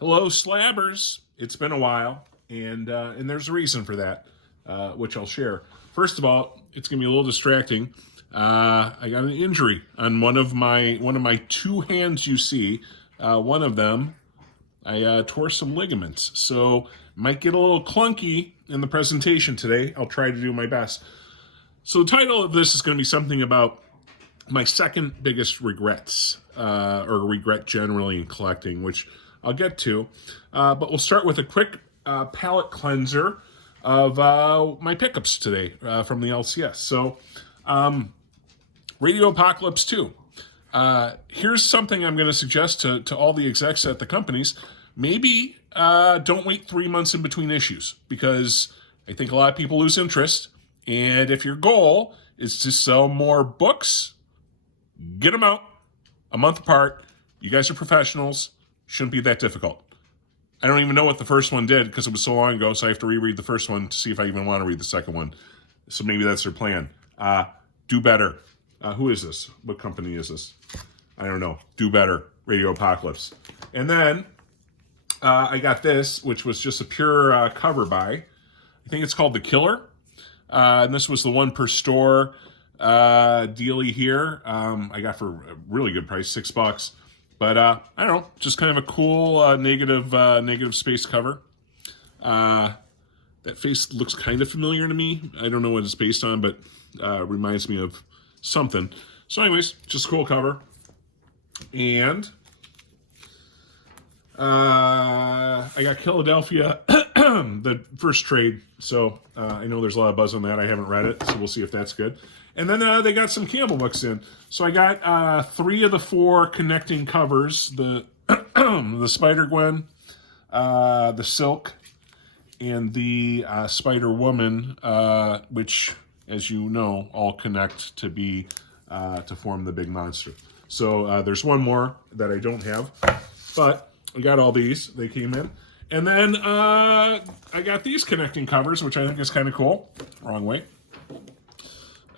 Hello, slabbers. It's been a while, and there's a reason for that, which I'll share. First of all, it's gonna be a little distracting. I got an injury on one of my two hands. You see, one of them, I tore some ligaments, so might get a little clunky in the presentation today. I'll try to do my best. So the title of this is going to be something about my second biggest regrets, or regret generally in collecting, which I'll get to. But we'll start with a quick palate cleanser of my pickups today from the LCS. So, Radio Apocalypse 2. Here's something I'm going to suggest to all the execs at the companies. Maybe don't wait 3 months in between issues, because I think a lot of people lose interest. And if your goal is to sell more books, get them out a month apart. You guys are professionals. Shouldn't be that difficult. I don't even know what the first one did because it was so long ago, so I have to reread the first one to see if I even want to read the second one. So maybe that's their plan. Do better. Who is this? What company is this? I don't know. Do better. Radio Apocalypse. And then I got this, which was just a pure cover buy. I think it's called The Killer. And this was the one per store dealie here. I got for a really good price, $6. But I don't know, just kind of a cool negative space cover. That face looks kind of familiar to me. I don't know what it's based on, but reminds me of something. So anyways, just a cool cover. And I got Philadelphia, the first trade. So I know there's a lot of buzz on that. I haven't read it, so we'll see if that's good. And then they got some Campbell books in. So I got 3 of the 4 connecting covers: the the Spider-Gwen, the Silk, and the Spider-Woman, which, as you know, all connect to be to form the big monster. So there's one more that I don't have, but I got all these. They came in. And then I got these connecting covers, which I think is kind of cool. Wrong way.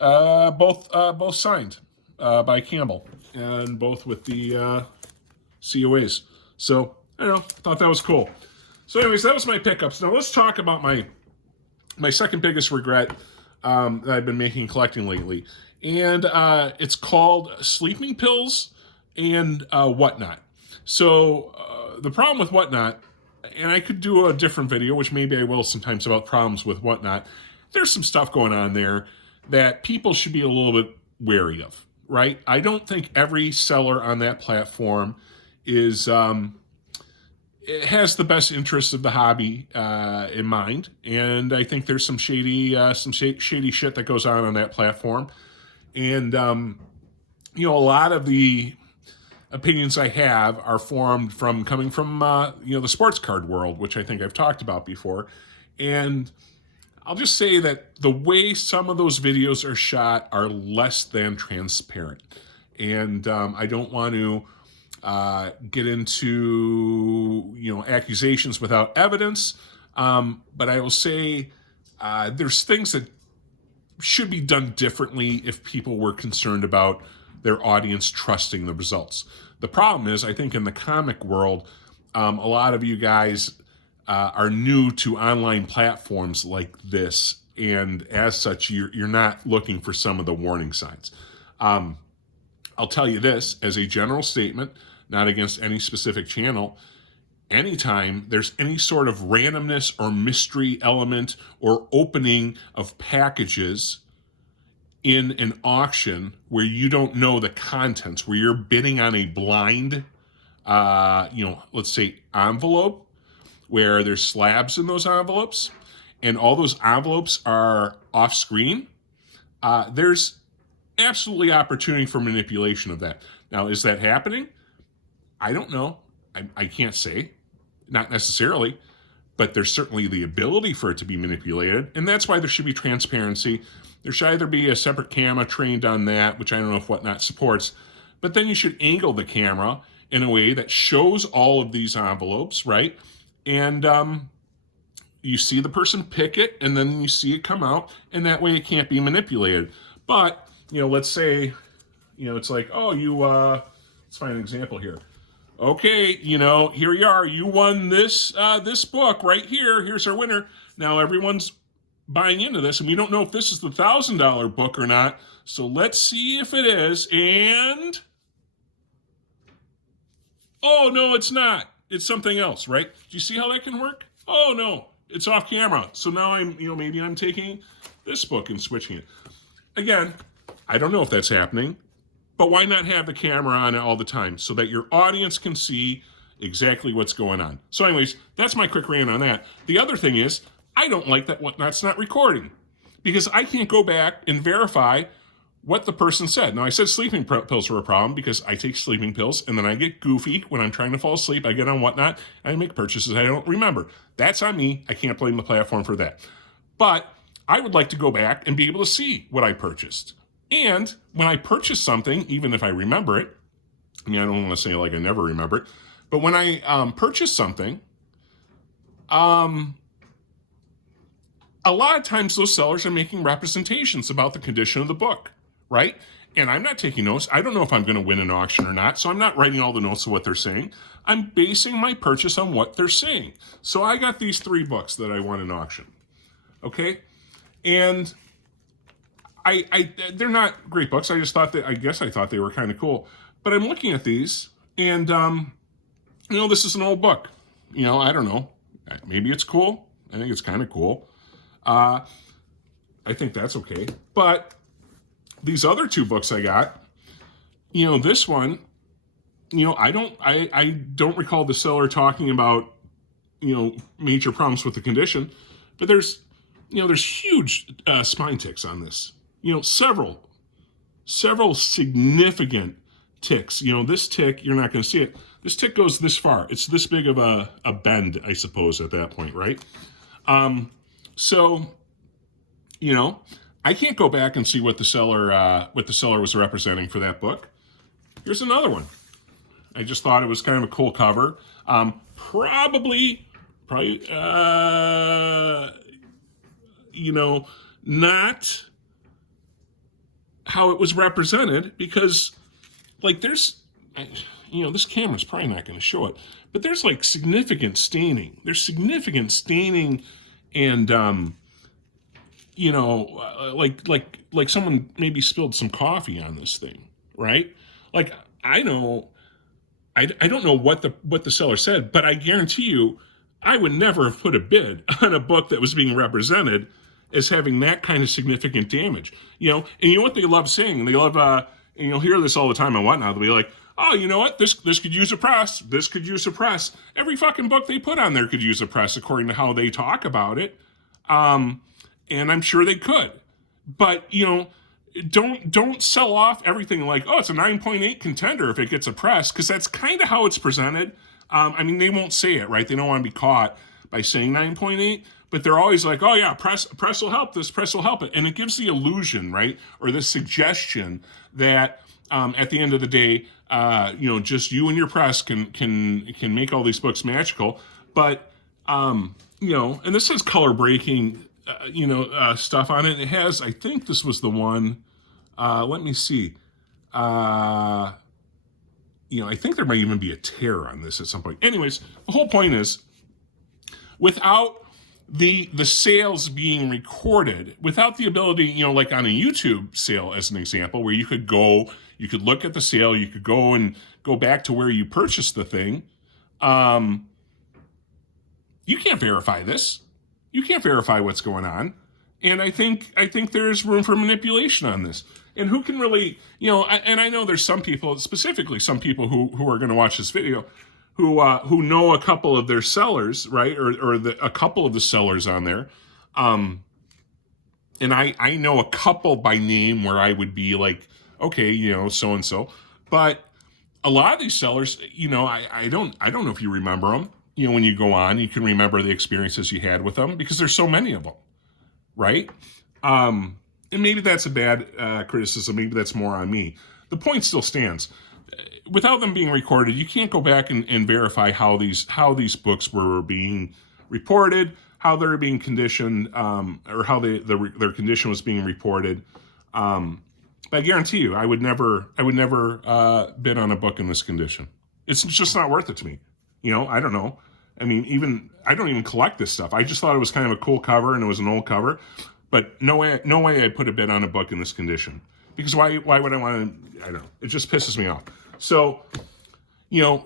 Both signed by Campbell, and both with the COAs. So I don't know, thought that was cool. So anyways, that was my pickups. Now let's talk about my second biggest regret that I've been making collecting lately, and it's called sleeping pills and whatnot. So the problem with whatnot, and I could do a different video, which maybe I will sometimes, about problems with whatnot. There's some stuff going on there that people should be a little bit wary of, right? I don't think every seller on that platform is it has the best interests of the hobby in mind, and I think there's some shady shit that goes on that platform, and a lot of the opinions I have are coming from the sports card world, which I think I've talked about before, and I'll just say that the way some of those videos are shot are less than transparent. And I don't want to get into, accusations without evidence. But I will say there's things that should be done differently if people were concerned about their audience trusting the results. The problem is, I think in the comic world, a lot of you guys are new to online platforms like this, and as such, you're not looking for some of the warning signs. I'll tell you this as a general statement, not against any specific channel. Anytime there's any sort of randomness or mystery element or opening of packages in an auction where you don't know the contents, where you're bidding on a blind, let's say envelope, where there's slabs in those envelopes, and all those envelopes are off screen, there's absolutely opportunity for manipulation of that. Now, is that happening? I don't know. I can't say. Not necessarily, but there's certainly the ability for it to be manipulated, and that's why there should be transparency. There should either be a separate camera trained on that, which I don't know if Whatnot supports, but then you should angle the camera in a way that shows all of these envelopes, right? And you see the person pick it, and then you see it come out, and that way it can't be manipulated. But, let's say, it's like, let's find an example here. okay, here you are. You won this this book right here. Here's our winner. Now everyone's buying into this, and we don't know if this is the $1,000 book or not. So let's see if it is. And oh no, it's not. It's something else, right? Do you see how that can work? Oh no, it's off camera. So now I'm, maybe I'm taking this book and switching it. Again, I don't know if that's happening, but why not have the camera on all the time so that your audience can see exactly what's going on? So anyways, that's my quick rant on that. The other thing is, I don't like that Whatnot's not recording, because I can't go back and verify what the person said. Now, I said sleeping pills were a problem because I take sleeping pills and then I get goofy when I'm trying to fall asleep. I get on Whatnot and I make purchases I don't remember. That's on me. I can't blame the platform for that. But I would like to go back and be able to see what I purchased. And when I purchase something, even if I remember it, I don't want to say like I never remember it, but when I purchase something, a lot of times those sellers are making representations about the condition of the book, right? And I'm not taking notes. I don't know if I'm going to win an auction or not, so I'm not writing all the notes of what they're saying. I'm basing my purchase on what they're saying. So I got these 3 books that I won an auction, okay? And they're not great books. I thought they were kind of cool. But I'm looking at these, and this is an old book. I don't know. Maybe it's cool. I think it's kind of cool. I think that's okay. But these other 2 books I got, this one, I don't recall the seller talking about, major problems with the condition, but there's huge spine ticks on this. Several significant ticks. This tick, you're not going to see it. This tick goes this far. It's this big of a bend, I suppose, at that point, right? So, I can't go back and see what the seller was representing for that book. Here's another one. I just thought it was kind of a cool cover. Probably, not how it was represented, because, this camera's probably not going to show it, but there's significant staining. There's significant staining, and like someone maybe spilled some coffee on this thing, right? I don't know what the seller said, but I guarantee you, I would never have put a bid on a book that was being represented as having that kind of significant damage. And what they love saying, they love, and you'll hear this all the time and whatnot. They'll be like, oh, you know what? This could use a press. This could use a press. Every fucking book they put on there could use a press, according to how they talk about it. And I'm sure they could. But, don't sell off everything like, oh, it's a 9.8 contender if it gets a press, because that's kind of how it's presented. They won't say it, right? They don't want to be caught by saying 9.8, but they're always like, oh yeah, press will help this, press will help it. And it gives the illusion, right? Or the suggestion that at the end of the day, just you and your press can make all these books magical. But, and this has color breaking, stuff on it. It has, I think this was the one, let me see. I think there might even be a tear on this at some point. Anyways, the whole point is, without the sales being recorded, without the ability, like on a YouTube sale, as an example, where you could look at the sale, you could go back to where you purchased the thing. You can't verify this. You can't verify what's going on. And I think there's room for manipulation on this. And who can really, and I know there's some people, specifically some people who are going to watch this video, who know a couple of their sellers, right? Or a couple of the sellers on there. And I know a couple by name where I would be like, okay, so-and-so. But a lot of these sellers, I don't know if you remember them. When you go on, you can remember the experiences you had with them, because there's so many of them, right? And maybe that's a bad criticism. Maybe that's more on me. The point still stands. Without them being recorded, you can't go back and verify how these books were being reported, how they're being conditioned, or how their condition was being reported. But I guarantee you, I would never bid on a book in this condition. It's just not worth it to me. I don't know. I mean, I don't even collect this stuff. I just thought it was kind of a cool cover, and it was an old cover. But no way I'd put a bid on a book in this condition. Because why would I want to? I don't know. It just pisses me off. So,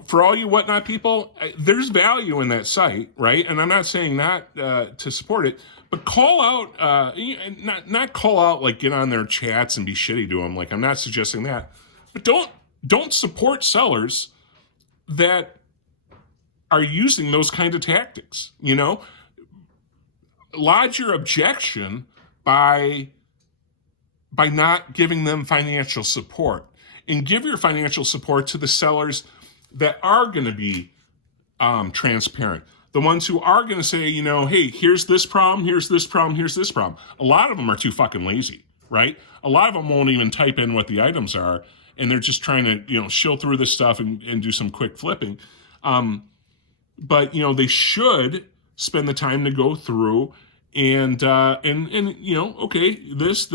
for all you whatnot people, there's value in that site, right? And I'm not saying not to support it, but call out, not call out, like get on their chats and be shitty to them. Like, I'm not suggesting that. But don't support sellers that are using those kind of tactics. Lodge your objection by not giving them financial support, and give your financial support to the sellers that are going to be transparent. The ones who are going to say, hey, here's this problem, here's this problem, here's this problem. A lot of them are too fucking lazy, right? A lot of them won't even type in what the items are, and they're just trying to, shill through this stuff and do some quick flipping. But, they should spend the time to go through and okay, this,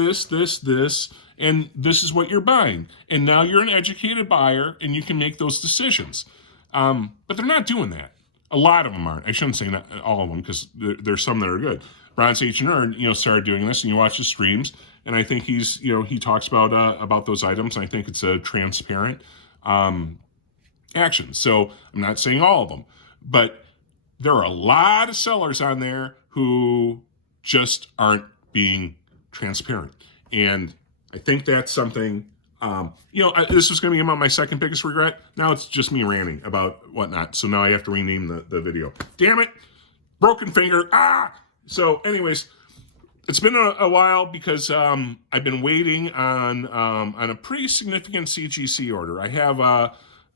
and this is what you're buying. And now you're an educated buyer, and you can make those decisions. But they're not doing that. A lot of them aren't. I shouldn't say not all of them, because there's some that are good. Bronze H and Nerd, started doing this, and you watch his streams, and I think he's, he talks about those items, and I think it's a transparent action. So I'm not saying all of them, but there are a lot of sellers on there who just aren't being transparent. And I think that's something, this was going to be about my second biggest regret. Now it's just me ranting about whatnot. So now I have to rename the video. Damn it. Broken finger. So anyways, it's been a while because I've been waiting on a pretty significant CGC order. I have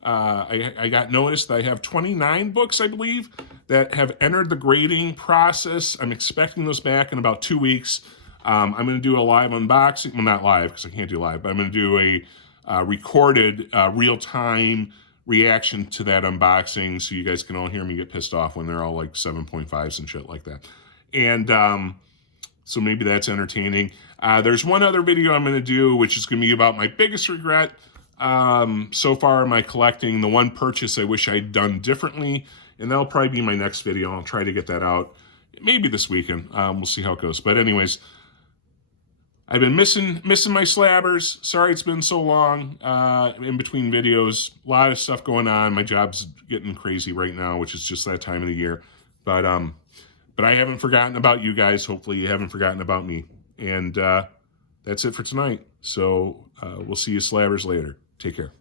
I got noticed that I have 29 books, I believe, that have entered the grading process. I'm expecting those back in about 2 weeks. I'm going to do a live unboxing. Well, not live because I can't do live, but I'm going to do a recorded real-time reaction to that unboxing so you guys can all hear me get pissed off when they're all like 7.5s and shit like that. And so maybe that's entertaining. There's one other video I'm going to do, which is going to be about my biggest regret so far in my collecting, the one purchase I wish I'd done differently, and that'll probably be my next video. I'll try to get that out maybe this weekend. We'll see how it goes. But anyways, I've been missing my slabbers. Sorry it's been so long in between videos. A lot of stuff going on. My job's getting crazy right now, which is just that time of the year. But I haven't forgotten about you guys. Hopefully you haven't forgotten about me. And that's it for tonight. So we'll see you slabbers later. Take care.